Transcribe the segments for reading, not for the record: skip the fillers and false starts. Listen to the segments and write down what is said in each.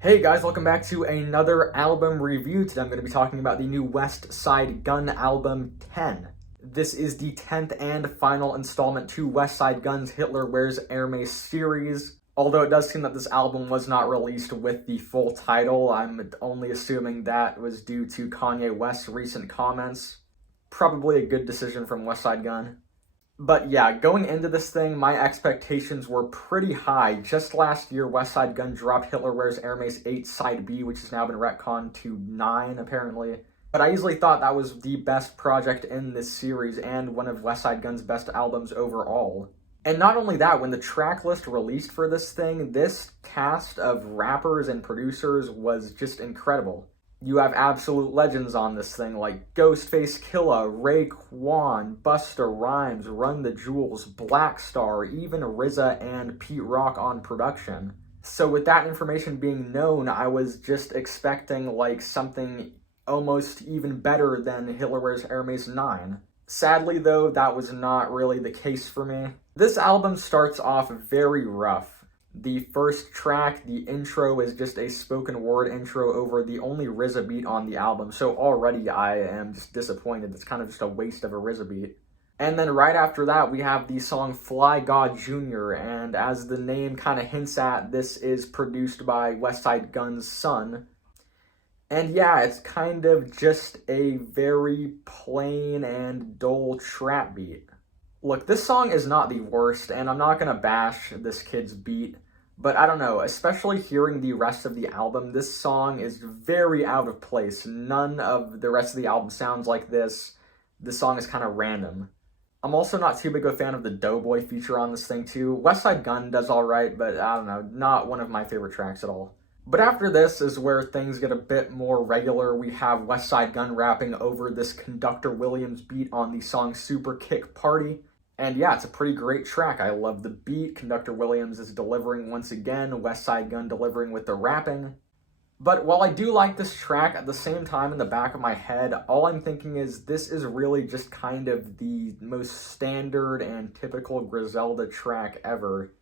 Hey guys, welcome back to another album review. Today I'm going to be talking about the new Westside Gunn album 10. This is the 10th and final installment to Westside Gunn's Hitler Wears Hermes series. Although it does seem that this album was not released with the full title, I'm only assuming that was due to Kanye West's recent comments. Probably a good decision from Westside Gunn. But yeah, going into this thing, my expectations were pretty high. Just last year, Westside Gunn dropped Hitler Wears Hermes 8 Side B, which has now been retconned to 9, apparently. But I easily thought that was the best project in this series and one of Westside Gunn's best albums overall. And not only that, when the track list released for this thing, this cast of rappers and producers was just incredible. You have absolute legends on this thing like Ghostface Killah, Raekwon, Busta Rhymes, Run the Jewels, Black Star, even RZA and Pete Rock on production. So with that information being known, I was just expecting like something almost even better than Hitler Wears Hermes 9. Sadly though, that was not really the case for me. This album starts off very rough. The first track, the intro, is just a spoken word intro over the only RZA beat on the album, so already I am just disappointed. It's kind of just a waste of a RZA beat. And then right after that, we have the song Fly God Jr., and as the name kind of hints at, this is produced by Westside Gunn's son. And yeah, it's kind of just a very plain and dull trap beat. Look, this song is not the worst, and I'm not gonna bash this kid's beat, but I don't know, especially hearing the rest of the album, this song is very out of place. None of the rest of the album sounds like this. This song is kind of random. I'm also not too big of a fan of the Doughboy feature on this thing too. Westside Gunn does alright, but I don't know, not one of my favorite tracks at all. But after this is where things get a bit more regular. We have Westside Gunn rapping over this Conductor Williams beat on the song Super Kick Party. And yeah, it's a pretty great track. I love the beat. Conductor Williams is delivering once again. Westside Gunn delivering with the rapping. But while I do like this track, at the same time in the back of my head, all I'm thinking is this is really just kind of the most standard and typical Griselda track ever.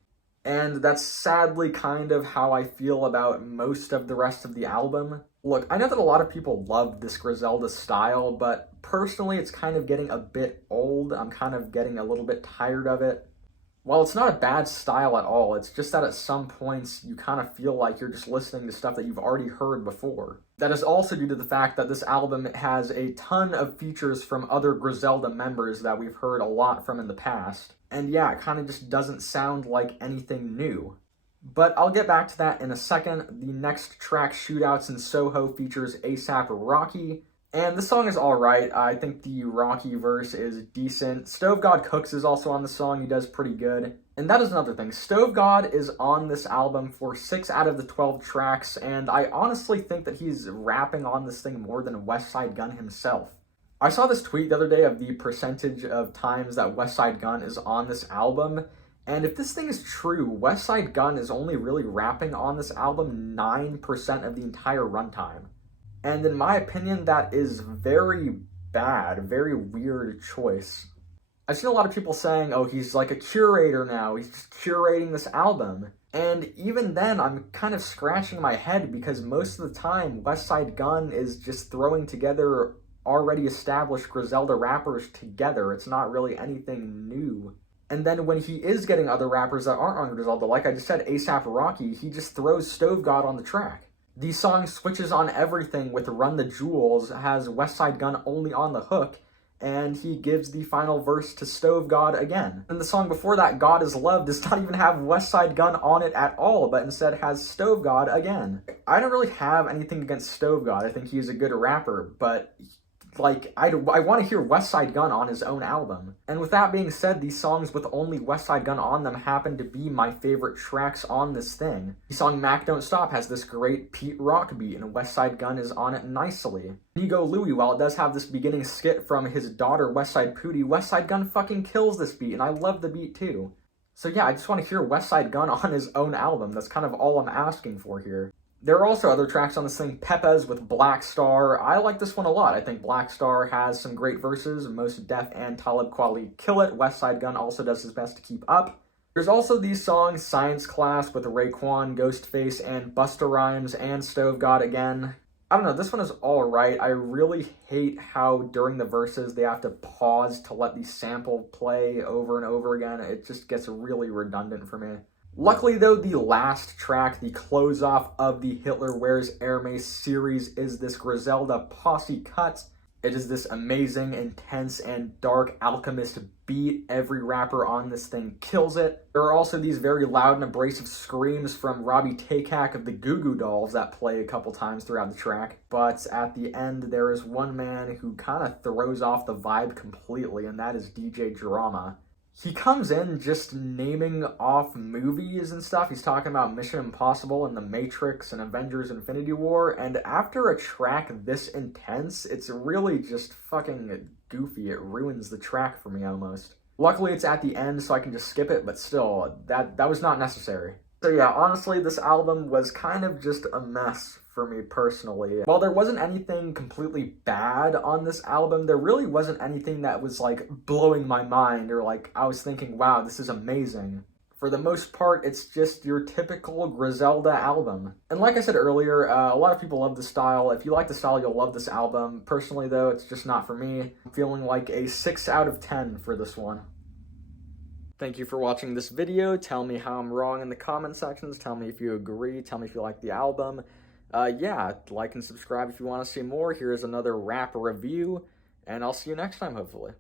And that's sadly kind of how I feel about most of the rest of the album. Look, I know that a lot of people love this Griselda style, but personally it's kind of getting a bit old. I'm kind of getting a little bit tired of it. While it's not a bad style at all, it's just that at some points you kind of feel like you're just listening to stuff that you've already heard before. That is also due to the fact that this album has a ton of features from other Griselda members that we've heard a lot from in the past. And yeah, it kind of just doesn't sound like anything new. But I'll get back to that in a second. The next track, Shootouts in Soho, features A$AP Rocky. And the song is alright. I think the Rocky verse is decent. Stove God Cooks is also on the song. He does pretty good. And that is another thing. Stove God is on this album for 6 out of the 12 tracks, and I honestly think that he's rapping on this thing more than Westside Gunn himself. I saw this tweet the other day of the percentage of times that Westside Gunn is on this album, and if this thing is true, Westside Gunn is only really rapping on this album 9% of the entire runtime. And in my opinion, that is very bad, very weird choice. I've seen a lot of people saying, oh, he's like a curator now, he's just curating this album. And even then, I'm kind of scratching my head because most of the time, Westside Gunn is just throwing together already established Griselda rappers together. It's not really anything new. And then when he is getting other rappers that aren't on Griselda, like I just said, A$AP Rocky, he just throws Stove God on the track. The song switches on everything with Run the Jewels, has Westside Gunn only on the hook, and he gives the final verse to Stove God again. And the song before that, God Is Love, does not even have Westside Gunn on it at all, but instead has Stove God again. I don't really have anything against Stove God. I think he's a good rapper, but like, I want to hear Westside Gunn on his own album. And with that being said, these songs with only Westside Gunn on them happen to be my favorite tracks on this thing. The song Mac Don't Stop has this great Pete Rock beat, and Westside Gunn is on it nicely. Nigo Louie, while it does have this beginning skit from his daughter Westside Pootie, Westside Gunn fucking kills this beat, and I love the beat too. So yeah, I just want to hear Westside Gunn on his own album. That's kind of all I'm asking for here. There are also other tracks on this thing. Peppas with Black Star. I like this one a lot. I think Black Star has some great verses. Mos Def and Talib Kweli kill it. Westside Gunn also does his best to keep up. There's also these songs, Science Class with Raekwon, Ghostface, and Busta Rhymes, and Stove God again. I don't know, this one is alright. I really hate how during the verses they have to pause to let the sample play over and over again. It just gets really redundant for me. Luckily though, the last track, the close-off of the Hitler Wears Hermes series, is this Griselda Posse cut. It is this amazing, intense, and dark Alchemist beat. Every rapper on this thing kills it. There are also these very loud and abrasive screams from Robbie Takak of the Goo Goo Dolls that play a couple times throughout the track. But at the end, there is one man who kind of throws off the vibe completely, and that is DJ Drama. He comes in just naming off movies and stuff. He's talking about Mission Impossible and The Matrix and Avengers Infinity War, and after a track this intense, it's really just fucking goofy. It ruins the track for me almost. Luckily it's at the end so I can just skip it, but still, that was not necessary. So yeah, honestly, this album was kind of just a mess for me personally. While there wasn't anything completely bad on this album, there really wasn't anything that was like blowing my mind or like I was thinking, wow, this is amazing. For the most part, it's just your typical Griselda album. And like I said earlier, a lot of people love the style. If you like the style, you'll love this album. Personally though, it's just not for me. I'm feeling like a 6 out of 10 for this one. Thank you for watching this video. Tell me how I'm wrong in the comment sections. Tell me if you agree. Tell me if you like the album. Yeah, like and subscribe if you want to see more. Here's another rap review, and I'll see you next time, hopefully.